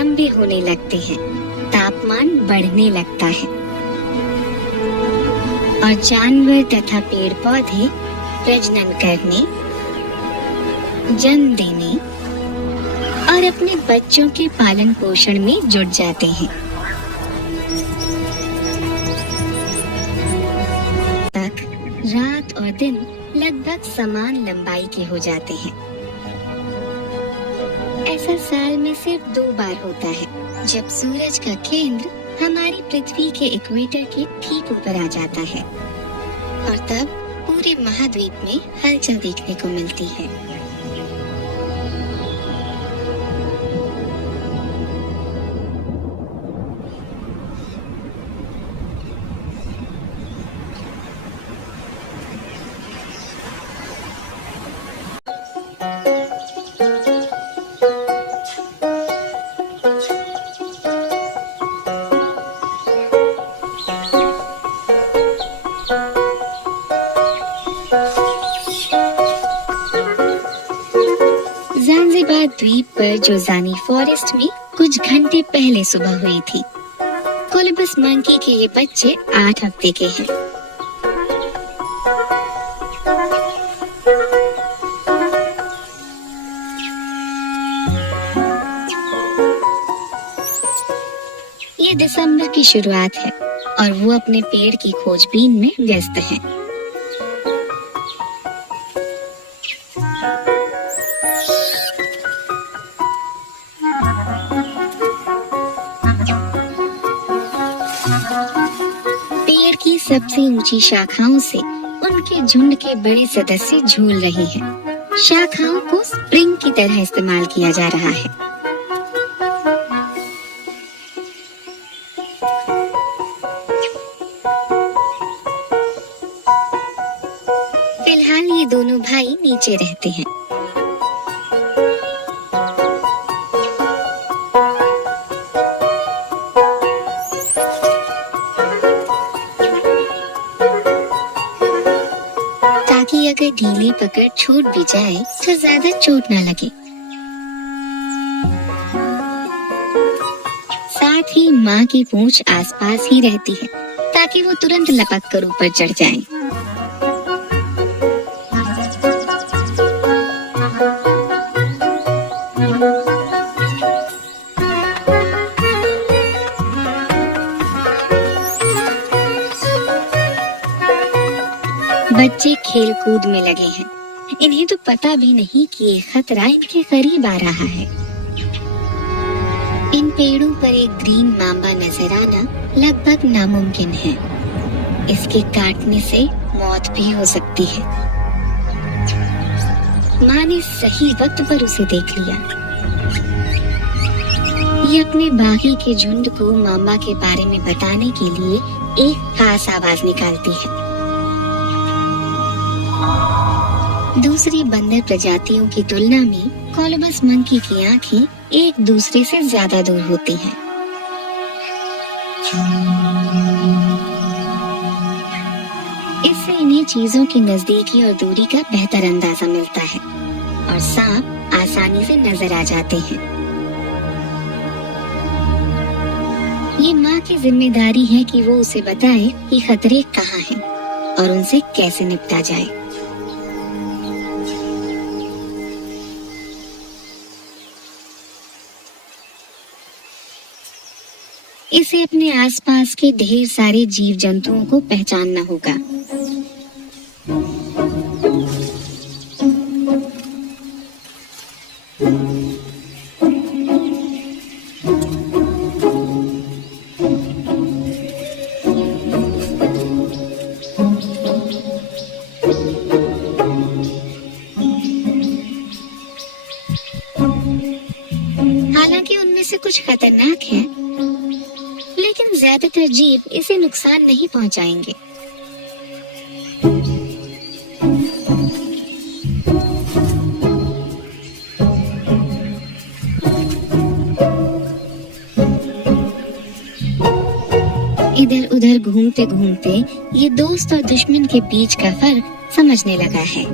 लंबे होने लगते हैं, तापमान बढ़ने लगता है और जानवर तथा पेड़ पौधे प्रजनन करने, जन्म देने और अपने बच्चों के पालन पोषण में जुट जाते हैं। तक रात और दिन लगभग समान लंबाई के हो जाते हैं। ऐसा साल में सिर्फ 2 बार होता है, जब सूरज का केंद्र हमारी पृथ्वी के इक्वेटर के ठीक ऊपर आ जाता है और तब पूरे महाद्वीप में हलचल देखने को मिलती है। ज़ांज़िबार द्वीप पर जोजानी फॉरेस्ट में कुछ घंटे पहले सुबह हुई थी। कोलंबस मंकी के ये बच्चे 8 हफ्ते के हैं। ये दिसंबर की शुरुआत है और वो अपने पेड़ की खोजबीन में व्यस्त हैं। पेड़ की सबसे ऊंची शाखाओं से उनके झुंड के बड़े सदस्य झूल रहे हैं। शाखाओं को स्प्रिंग की तरह इस्तेमाल किया जा रहा है। फिलहाल ये दोनों भाई नीचे रहते हैं। ताकि अगर ढीली पकड़ छूट भी जाए तो ज्यादा चोट न लगे। साथ ही माँ की पूंछ आसपास ही रहती है ताकि वो तुरंत लपक कर ऊपर चढ़ जाएं। बच्चे खेल कूद में लगे हैं। इन्हें तो पता भी नहीं कि ये खतरा इनके करीब आ रहा है। इन पेड़ों पर एक ग्रीन मांबा नजर आना लगभग नामुमकिन है। इसके काटने से मौत भी हो सकती है। माँ ने सही वक्त पर उसे देख लिया। ये अपने बाकी के झुंड को मांबा के बारे में बताने के लिए एक खास आवाज निकालती है। दूसरी बंदर प्रजातियों की तुलना में कोलंबस मंकी की आंखें एक दूसरे से ज्यादा दूर होती हैं। इससे इन्हें चीजों की नजदीकी और दूरी का बेहतर अंदाजा मिलता है और सांप आसानी से नजर आ जाते हैं। ये माँ की जिम्मेदारी है कि वो उसे बताए कि खतरे कहाँ हैं और उनसे कैसे निपटा जाए। इसे अपने आसपास के ढेर सारे जीव जंतुओं को पहचानना होगा। हालांकि उनमें से कुछ खतरनाक हैं, लेकिन ज्यादातर जीव इसे नुकसान नहीं पहुंचाएंगे। इधर उधर घूमते घूमते ये दोस्त और दुश्मन के बीच का फर्क समझने लगा है।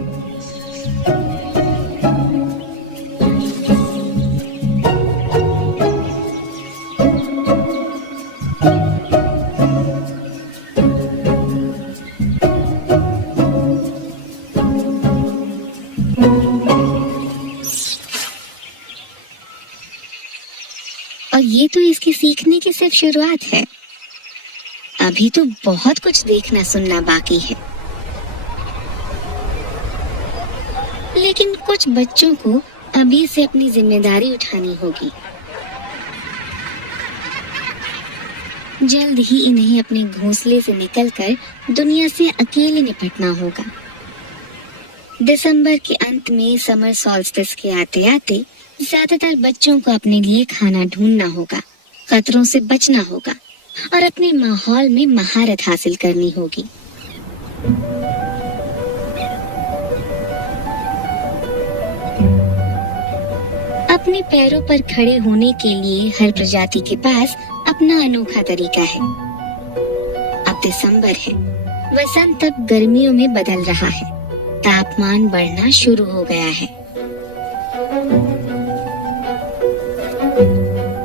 आपके सीखने की सिर्फ शुरुआत है। अभी तो बहुत कुछ देखना सुनना बाकी है। लेकिन कुछ बच्चों को अभी से अपनी जिम्मेदारी उठानी होगी। जल्द ही इन्हें अपने घोंसले से निकलकर दुनिया से अकेले निपटना होगा। दिसंबर के अंत में समर सॉल्स्टिस के आते आते ज्यादातर बच्चों को अपने लिए खाना ढूंढना होगा, खतरों से बचना होगा और अपने माहौल में महारत हासिल करनी होगी। अपने पैरों पर खड़े होने के लिए हर प्रजाति के पास अपना अनोखा तरीका है। अब दिसंबर है, वसंत अब गर्मियों में बदल रहा है, तापमान बढ़ना शुरू हो गया है।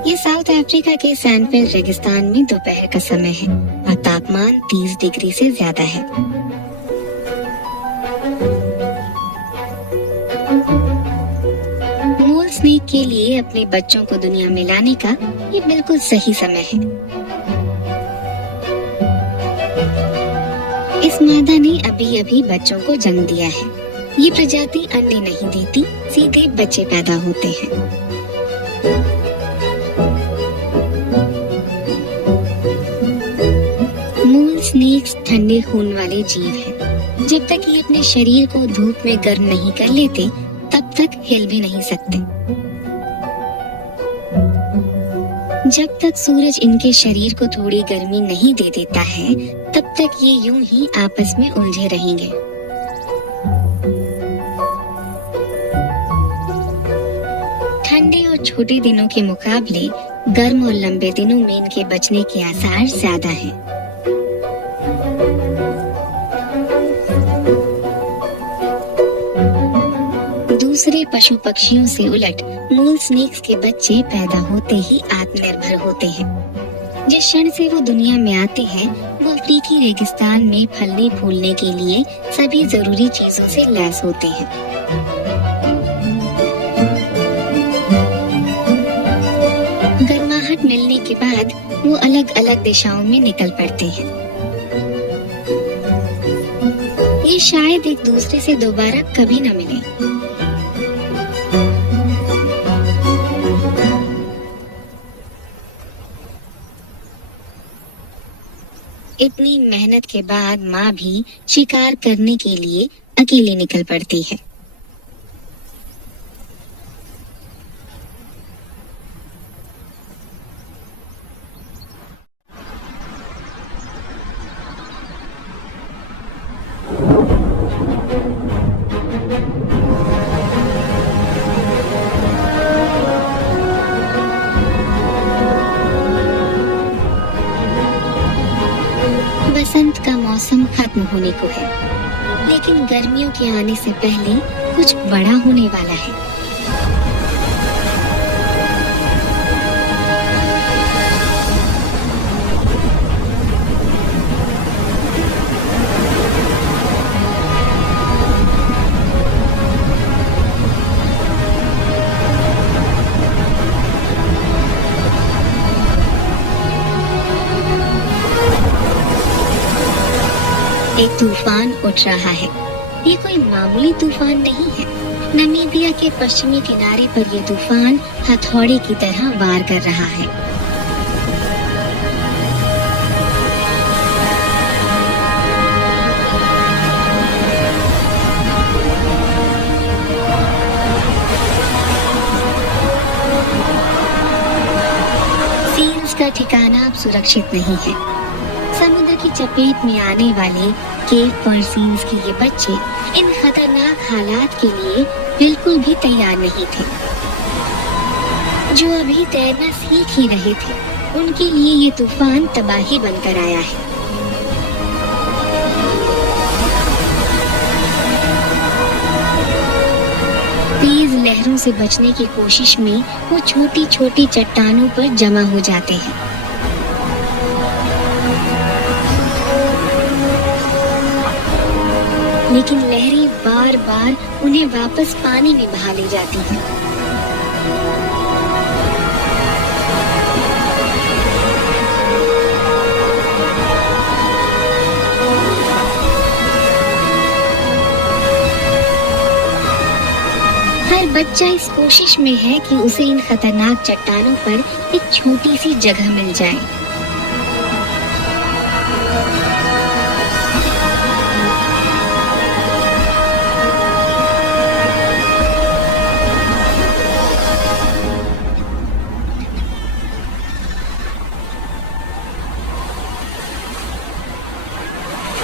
ये साउथ अफ्रीका के सैंडफील्ड रेगिस्तान में दोपहर का समय है और तापमान 30 डिग्री से ज्यादा है। मूल स्नेक के लिए अपने बच्चों को दुनिया में लाने का ये बिल्कुल सही समय है। इस मादा ने अभी अभी बच्चों को जन्म दिया है। ये प्रजाति अंडे नहीं देती, सीधे बच्चे पैदा होते हैं। मूल स्नेक्स ठंडे खून वाले जीव हैं। जब तक ये अपने शरीर को धूप में गर्म नहीं कर लेते, तब तक हिल भी नहीं सकते। जब तक सूरज इनके शरीर को थोड़ी गर्मी नहीं दे देता है, तब तक ये यूं ही आपस में उलझे रहेंगे। ठंडे और छोटे दिनों के मुकाबले गर्म और लंबे दिनों में इनके बचने के आसार ज्यादा हैं। दूसरे पशु पक्षियों से उलट मूल स्नेक्स के बच्चे पैदा होते ही आत्मनिर्भर होते हैं। जिस क्षण से वो दुनिया में आते हैं, वो अफ्रीकी रेगिस्तान में फलने फूलने के लिए सभी जरूरी चीजों से लैस होते हैं। गर्माहट मिलने के बाद वो अलग अलग दिशाओं में निकल पड़ते हैं। ये शायद एक दूसरे से दोबारा कभी न मिले। इतनी मेहनत के बाद माँ भी शिकार करने के लिए अकेली निकल पड़ती है। बसंत का मौसम खत्म होने को है, लेकिन गर्मियों के आने से पहले कुछ बड़ा होने वाला है। एक तूफान उठ रहा है। ये कोई मामूली तूफान नहीं है। नामीबिया के पश्चिमी किनारे पर ये तूफान हथौड़े की तरह वार कर रहा है। सील्स का ठिकाना अब सुरक्षित नहीं है। समुद्र की चपेट में आने वाले केप पर्सीन्स के ये बच्चे इन खतरनाक हालात के लिए बिल्कुल भी तैयार नहीं थे। जो अभी तैरना सीख ही रहे थे, उनके लिए ये तूफान तबाही बनकर आया है। तेज लहरों से बचने की कोशिश में वो छोटी छोटी चट्टानों पर जमा हो जाते हैं। लेकिन लहरें बार बार उन्हें वापस पानी में बहा ले जाती हैं। बच्चा इस कोशिश में है कि उसे इन खतरनाक चट्टानों पर एक छोटी सी जगह मिल जाए।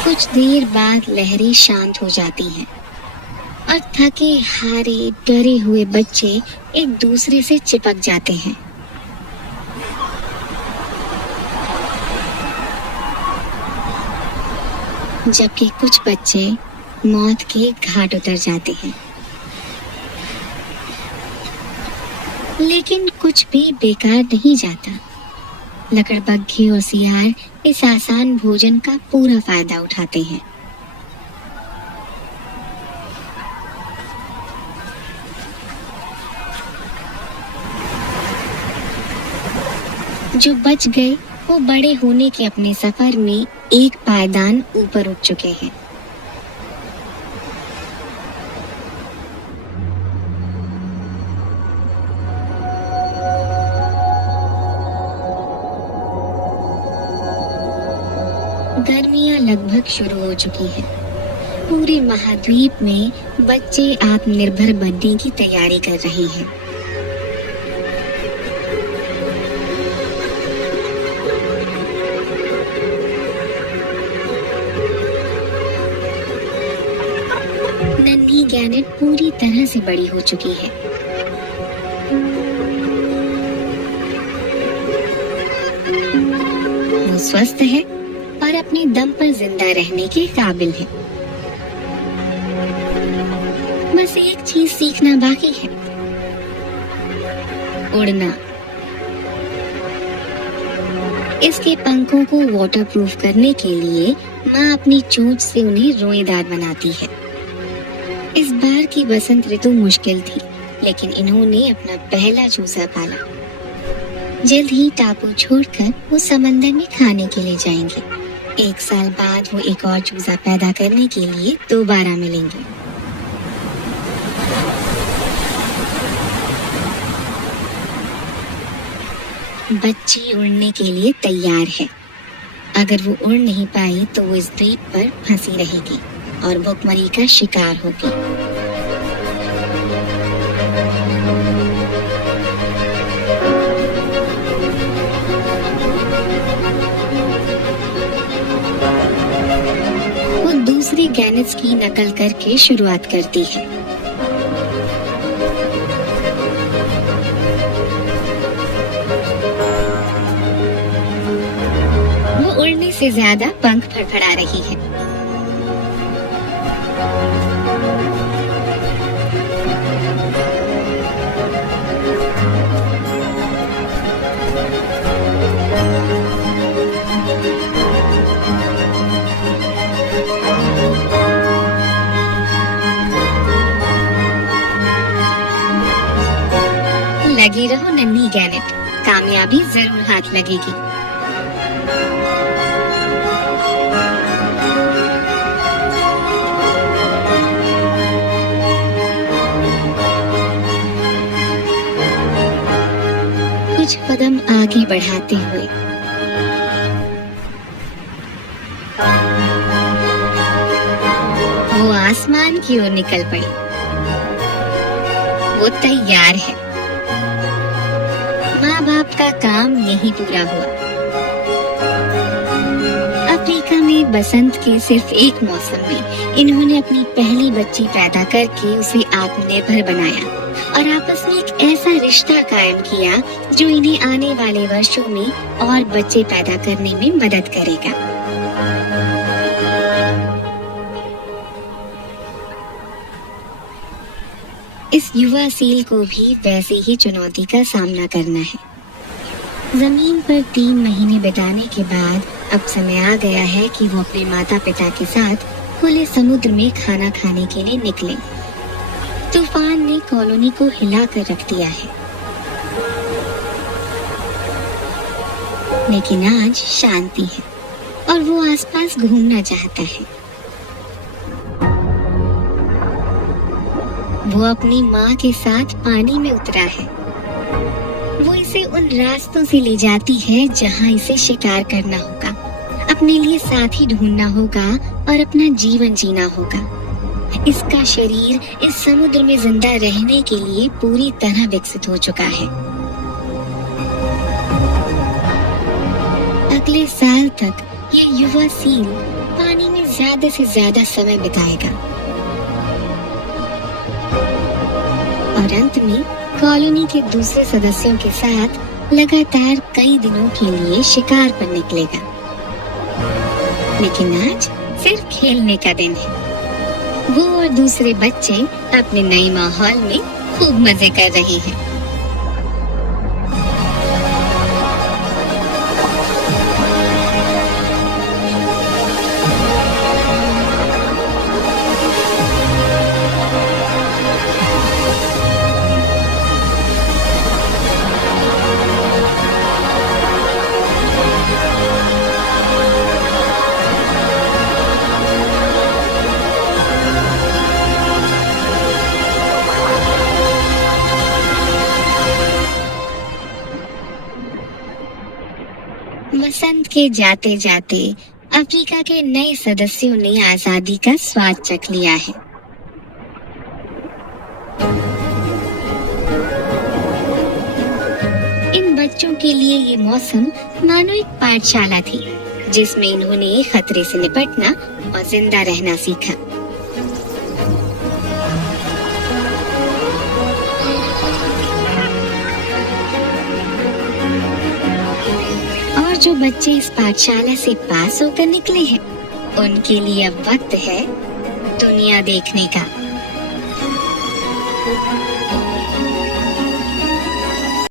कुछ देर बाद लहरें शांत हो जाती हैं और थके हारे डरे हुए बच्चे एक दूसरे से चिपक जाते हैं। जबकि कुछ बच्चे मौत के घाट उतर जाते हैं। लेकिन कुछ भी बेकार नहीं जाता। लकड़बग्घे और सियार इस आसान भोजन का पूरा फायदा उठाते हैं। जो बच गए वो बड़े होने के अपने सफर में एक पायदान ऊपर उठ चुके हैं। गर्मियां लगभग शुरू हो चुकी हैं। पूरे महाद्वीप में बच्चे आत्मनिर्भर बनने की तैयारी कर रहे हैं। नन्ही गैनेट पूरी तरह से बड़ी हो चुकी है। वो स्वस्थ है और अपने दम पर जिंदा रहने के काबिल है। बस एक चीज सीखना बाकी है, उड़ना। इसके पंखों को वाटरप्रूफ करने के लिए माँ अपनी चोंच से उन्हें रोएदार बनाती है। इस बार की बसंत ऋतु मुश्किल थी, लेकिन इन्होंने अपना पहला चूजा पाला। जल्द ही टापू छोड़कर वो समंदर में खाने के लिए जाएंगे। 1 साल बाद वो एक और चूजा पैदा करने के लिए दोबारा मिलेंगे। बच्ची उड़ने के लिए तैयार है। अगर वो उड़ नहीं पाई तो वो इस द्वीप पर फंसी रहेगी और भूखमरी का शिकार होगी। वो दूसरे गैनेट्स की नकल करके शुरुआत करती है। वो उड़ने से ज्यादा पंख फड़फड़ा रही है। लगी रहो नन्ही गैनेट, कामयाबी जरूर हाथ लगेगी। कुछ कदम आगे बढ़ाते हुए वो आसमान की ओर निकल पड़ी। वो तैयार है। माँ बाप का काम यही पूरा हुआ। अफ्रीका में बसंत के सिर्फ एक मौसम में इन्होंने अपनी पहली बच्ची पैदा करके उसे आत्मनिर्भर बनाया और आपस में एक ऐसा रिश्ता कायम किया जो इन्हें आने वाले वर्षों में और बच्चे पैदा करने में मदद करेगा। इस युवा सील को भी वैसे ही चुनौती का सामना करना है। जमीन पर 3 महीने बिताने के बाद अब समय आ गया है कि वो अपने माता पिता के साथ खुले समुद्र में खाना खाने के लिए निकले। तूफान ने कॉलोनी को हिला कर रख दिया है, लेकिन आज शांति है और वो आसपास घूमना चाहता है। वो अपनी माँ के साथ पानी में उतरा है। वो इसे उन रास्तों से ले जाती है जहाँ इसे शिकार करना होगा, अपने लिए साथी ढूंढना होगा और अपना जीवन जीना होगा। इसका शरीर इस समुद्र में जिंदा रहने के लिए पूरी तरह विकसित हो चुका है। अगले साल तक ये युवा सील पानी में ज्यादा से ज्यादा समय बिताएगा और अंत में कॉलोनी के दूसरे सदस्यों के साथ लगातार कई दिनों के लिए शिकार पर निकलेगा। लेकिन आज सिर्फ खेलने का दिन है। वो और दूसरे बच्चे अपने नए माहौल में खूब मजे कर रहे हैं। वसंत के जाते जाते अफ्रीका के नए सदस्यों ने आजादी का स्वाद चख लिया है। इन बच्चों के लिए ये मौसम मानो एक पाठशाला थी, जिसमें इन्होंने खतरे से निपटना और जिंदा रहना सीखा। जो बच्चे इस पाठशाला से पास होकर निकले हैं, उनके लिए अब वक्त है दुनिया देखने का।